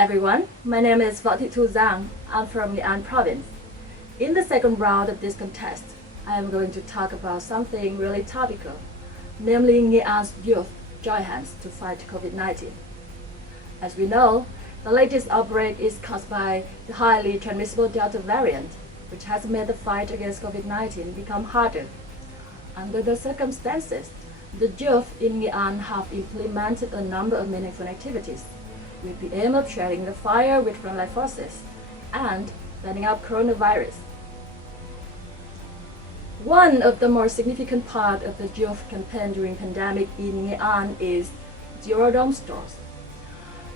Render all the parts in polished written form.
everyone, my name is Thu Giang. I'm from Nghệ An province. In the second round of this contest, I am going to talk about something really topical, namely Nghệ An's youth join hands to fight COVID-19. As we know, the latest outbreak is caused by the highly transmissible Delta variant, which has made the fight against COVID-19 become harder. Under the circumstances, the youth in Nghệ An have implemented a number of meaningful activities with the aim of sharing the fire with frontline forces and standing up coronavirus. One of the more significant part of the youth campaign during pandemic in Nghệ An is Zero Dome stores.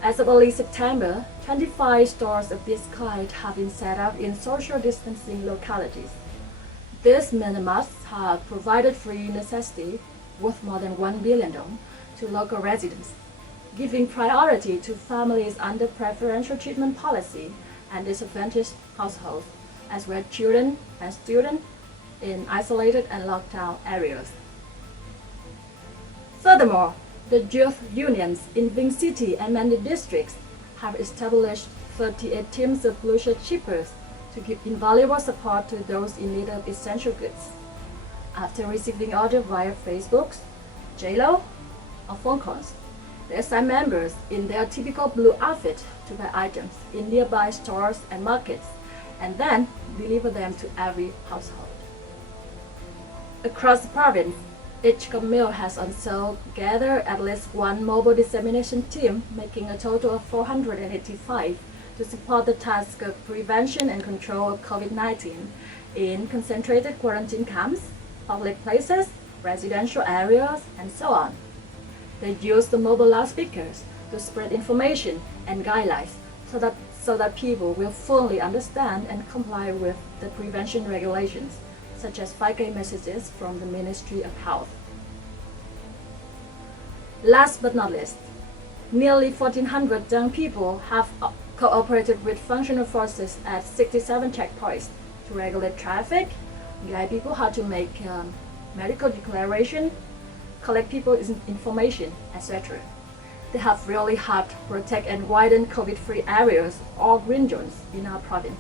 As of early September, 25 stores of this kind have been set up in social distancing localities. These mini-marts have provided free necessity worth more than 1 billion dong to local residents, giving priority to families under preferential treatment policy and disadvantaged households, as well as children and students in isolated and locked down areas. Furthermore, the youth unions in Vinh City and many districts have established 38 teams of blue shirt shippers to give invaluable support to those in need of essential goods. After receiving orders via Facebook, JLo, or phone calls, they assign members in their typical blue outfit to buy items in nearby stores and markets, and then deliver them to every household. Across the province, each commune has also gathered at least one mobile dissemination team, making a total of 485 to support the task of prevention and control of COVID-19 in concentrated quarantine camps, public places, residential areas, and so on. They use the mobile loudspeakers to spread information and guidelines so that people will fully understand and comply with the prevention regulations, such as 5K messages from the Ministry of Health. Last but not least, nearly 1,400 young people have cooperated with functional forces at 67 checkpoints to regulate traffic, guide people how to make medical declaration, collect people's information, etc. They have really helped protect and widen COVID-free areas or green zones in our province.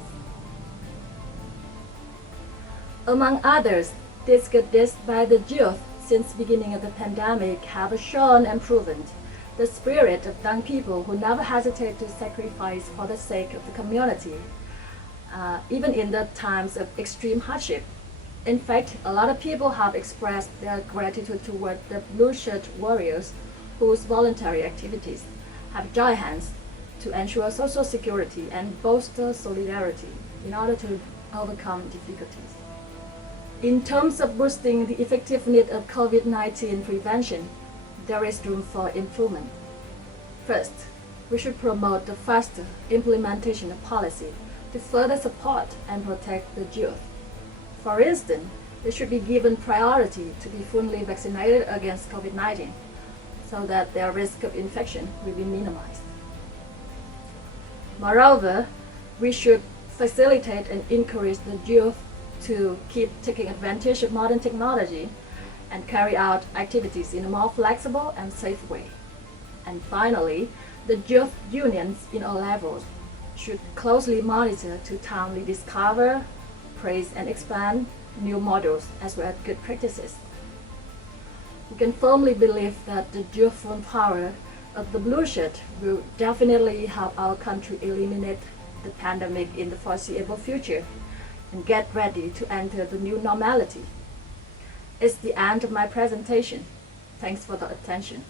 Among others, these good deeds by the youth since the beginning of the pandemic have shown and proven the spirit of young people who never hesitate to sacrifice for the sake of the community, even in the times of extreme hardship. In fact, a lot of people have expressed their gratitude toward the blue shirt warriors whose voluntary activities have joined hands to ensure social security and bolster solidarity in order to overcome difficulties. In terms of boosting the effectiveness of COVID-19 prevention, there is room for improvement. First, we should promote the faster implementation of policy to further support and protect the youth. For instance, they should be given priority to be fully vaccinated against COVID-19 so that their risk of infection will be minimized. Moreover, we should facilitate and encourage the youth to keep taking advantage of modern technology and carry out activities in a more flexible and safe way. And finally, the youth unions in all levels should closely monitor to timely discover, praise and expand new models as well as good practices. We can firmly believe that the youthful power of the blue shirt will definitely help our country eliminate the pandemic in the foreseeable future and get ready to enter the new normality. It's the end of my presentation. Thanks for the attention.